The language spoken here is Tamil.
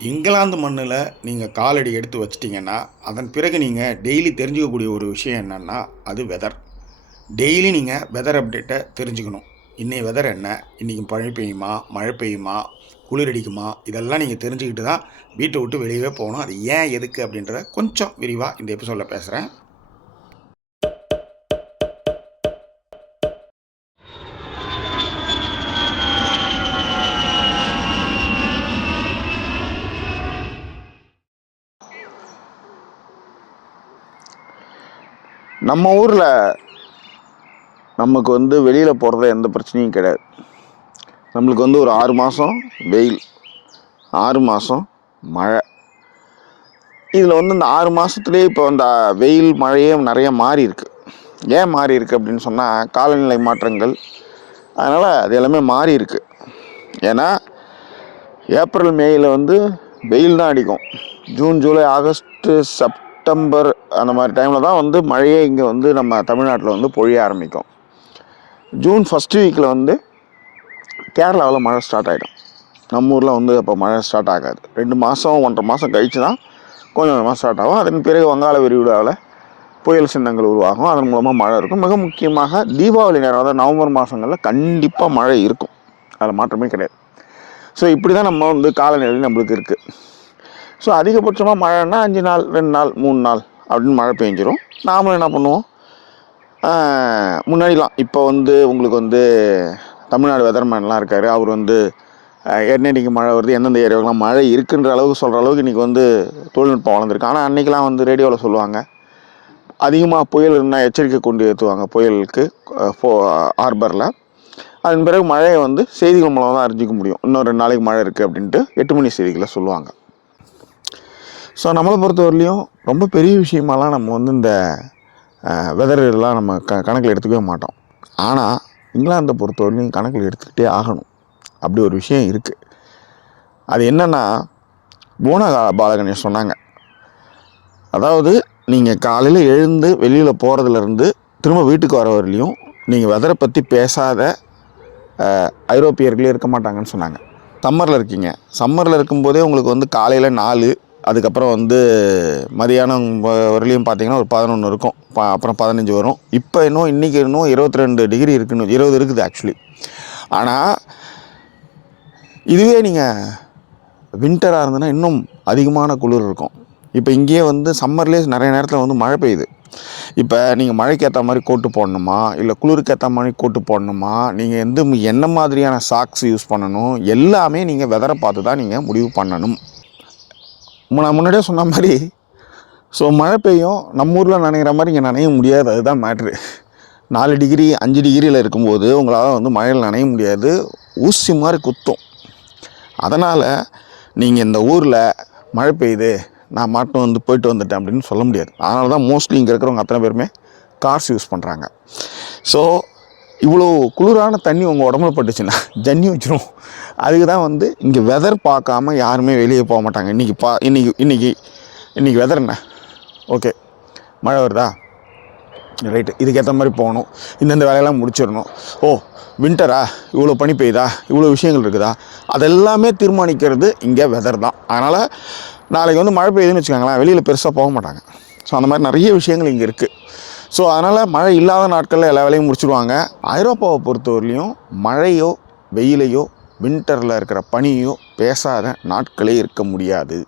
இங்கிலாந்து மண்ணில் நீங்கள் காலடி எடுத்து வச்சிட்டிங்கன்னா அதன் பிறகு நீங்கள் டெய்லி தெரிஞ்சுக்கக்கூடிய ஒரு விஷயம் என்னென்னா அது வெதர் டெய்லி நீங்கள் வெதர் அப்டேட்டை தெரிஞ்சுக்கணும். இன்றைக்கி வெதர் என்ன? இன்றைக்கி மழை பெய்யுமா? மழை பெய்யுமா? குளிர் அடிக்குமா? இதெல்லாம் நீங்கள் தெரிஞ்சுக்கிட்டு தான் வீட்டை விட்டு வெளியவே போகணும். அது ஏன் எதுக்கு அப்படின்றத கொஞ்சம் விரிவாக இந்த எபிசோடில் பேசுகிறேன் நம்ம ஊரில் நமக்கு வந்து வெளியில் போகிறதுல எந்த பிரச்சனையும் கிடையாது. நம்மளுக்கு வந்து ஒரு ஆறு மாதம் வெயில் ஆறு மாதம் மழை. இதில் வந்து இந்த ஆறு மாதத்துலேயே இப்போ அந்த வெயில் மழையே நிறைய மாறி இருக்கு. ஏன் மாறி இருக்கு அப்படின்னு சொன்னால் காலநிலை மாற்றங்கள். அதனால் அது எல்லாமே மாறி இருக்கு. ஏன்னா ஏப்ரல் மேயில் வந்து வெயில் தான் அடிக்கும். ஜூன் ஜூலை ஆகஸ்ட்டு செப்டம்பர் அந்த மாதிரி டைமில் தான் வந்து மழையே இங்கே வந்து நம்ம தமிழ்நாட்டில் வந்து பொழிய ஆரம்பிக்கும். ஜூன் ஃபஸ்ட் வீக்கில் வந்து கேரளாவில் மழை ஸ்டார்ட் ஆகிடும் நம்ம ஊரில் வந்து அப்போ மழை ஸ்டார்ட் ஆகாது. ரெண்டு மாதம் ஒன்றரை மாதம் கழித்து தான் கொஞ்சம் கொஞ்சமாக ஸ்டார்ட் ஆகும். அதன் பிறகு வங்காள விரிகுடாவில் புயல் சின்னங்கள் உருவாகும். அதன் மூலமாக மழை இருக்கும். மிக முக்கியமாக தீபாவளி நேரம் அதாவது நவம்பர் மாதங்களில் கண்டிப்பாக மழை இருக்கும். அதில் மாற்றமே கிடையாது. ஸோ இப்படி தான் நம்ம வந்து காலநிலை நம்மளுக்கு இருக்குது ஸோ அதிகபட்சமாக மழைன்னா அஞ்சு நாள் ரெண்டு நாள் மூணு நாள் அப்படின்னு மழை பெஞ்சிரும். நாமளும் என்ன பண்ணுவோம்? முன்னாடிலாம் இப்போ வந்து உங்களுக்கு வந்து தமிழ்நாடு வெதர்மேன்லாம் இருக்கார். அவர் வந்து ஆஹ் என்னன்னைக்கு மழை வருது எந்தெந்த ஏரியாவுக்குலாம் மழை இருக்குன்ற அளவுக்கு சொல்கிற அளவுக்கு இன்றைக்கி வந்து தொழில்நுட்பம் வளர்ந்துருக்கு. ஆனால் அன்றைக்கெலாம் வந்து ரேடியோவில் சொல்லுவாங்க. அதிகமாக புயல் இருந்தால் எச்சரிக்கை கொண்டு ஏற்றுவாங்க புயலுக்கு ஃபோ ஹார்பரில் அதன் பிறகு மழையை வந்து செய்திகள் மூலம் தான் அறிஞ்சிக்க முடியும். இன்னும் ரெண்டு நாளைக்கு மழை இருக்குது அப்படின்ட்டு எட்டு மணி செய்திகளை சொல்லுவாங்க. ஸோ நம்மளை பொறுத்தவரையிலையும் ரொம்ப பெரிய விஷயமாலாம் நம்ம வந்து இந்த வெதர் எல்லாம் நம்ம க கணக்கில் எடுத்துக்கவே மாட்டோம். ஆனால் இங்கிலாந்தை பொறுத்தவரையிலையும் கணக்கில் எடுத்துக்கிட்டே ஆகணும். அப்படி ஒரு விஷயம் இருக்குது அது என்னென்னா போனா பாலகணேஷ் சொன்னாங்க. அதாவது நீங்கள் காலையில் எழுந்து வெளியில் போகிறதுலேருந்து திரும்ப வீட்டுக்கு வர வரலையும் நீங்கள் வெதரை பற்றி பேசாத ஐரோப்பியர்களே இருக்க மாட்டாங்கன்னு சொன்னாங்க. சம்மரில் இருக்கீங்க. சம்மரில் இருக்கும்போதே உங்களுக்கு வந்து காலையில் நாலு அதுக்கப்புறம் வந்து மதியானம் வரலையும் பார்த்தீங்கன்னா ஒரு பதினொன்று இருக்கும். ப- அப்புறம் பதினஞ்சு வரும். இப்போ இன்னும் இன்றைக்கி இன்னும் இருபத்தி ரெண்டு டிகிரி இருக்குன்னு இருபது இருக்குது ஆக்சுவலி ஆனால் இதுவே நீங்கள் வின்டராக இருந்ததுன்னா இன்னும் அதிகமான குளிர் இருக்கும். இப்போ இங்கேயே வந்து சம்மர்லேயே நிறைய நேரத்தில் வந்து மழை பெய்யுது. இப்போ நீங்கள் மழைக்கு ஏற்ற மாதிரி கோட்டு போடணுமா? இல்லை குளிருக்கு ஏற்ற மாதிரி கோட்டு போடணுமா? நீங்கள் எந்த என்ன மாதிரியான சாக்ஸ் யூஸ் பண்ணணும்? எல்லாமே நீங்கள் வெதரை பார்த்து தான் நீங்கள் முடிவு பண்ணணும். நான் முன்னாடியே சொன்ன மாதிரி ஸோ மழை பெய்யும் நம்ம ஊரில் நினைக்கிற மாதிரி இங்கே நனைய முடியாது அதுதான் மேட்ரு நாலு டிகிரி அஞ்சு டிகிரியில் இருக்கும்போது உங்களால் வந்து மழையில் நனைய முடியாது ஊசி மாதிரி குத்தும். அதனால் நீங்கள் இந்த ஊரில் மழை பெய்யுது நான் மாட்டும் வந்து போயிட்டு வந்துட்டேன் அப்படின்னு சொல்ல முடியாது. அதனால தான் மோஸ்ட்லி இங்கே இருக்கிறவங்க அத்தனை பேருமே கார்ஸ் யூஸ் பண்ணுறாங்க ஸோ இவ்வளோ குளிரான தண்ணி உங்கள் உடம்புல பட்டுச்சுன்னா ஜன்னி வச்சிரும். அதுக்கு தான் வந்து இங்கே வெதர் பார்க்காம யாருமே வெளியே போக மாட்டாங்க. இன்றைக்கி பா இன்றைக்கி இன்றைக்கி இன்றைக்கி வெதர் என்ன? ஓகே மழை வருதா? ரைட்டு இதுக்கேற்ற மாதிரி போகணும். இந்தந்த வேலையெல்லாம் முடிச்சிடணும். ஓ வின்டரா இவ்வளோ பனி பெய்யுதா? இவ்வளோ விஷயங்கள் இருக்குதா? அதெல்லாமே தீர்மானிக்கிறது இங்கே வெதர் தான். அதனால் நாளைக்கு வந்து மழை பெய்யுதுன்னு வச்சுக்கோங்களேன் வெளியில் பெருசாக போக மாட்டாங்க. ஸோ அந்த மாதிரி நிறைய விஷயங்கள் இங்கே இருக்குது ஸோ அதனால் மழை இல்லாத நாட்களில் எல்லா வேலையும் முடிச்சிடுவாங்க ஐரோப்பாவை பொறுத்தவரையிலையும் மழையோ வெயிலையோ வின்டரில் இருக்கிற பனியோ பேசாத நாட்களே இருக்க முடியாது.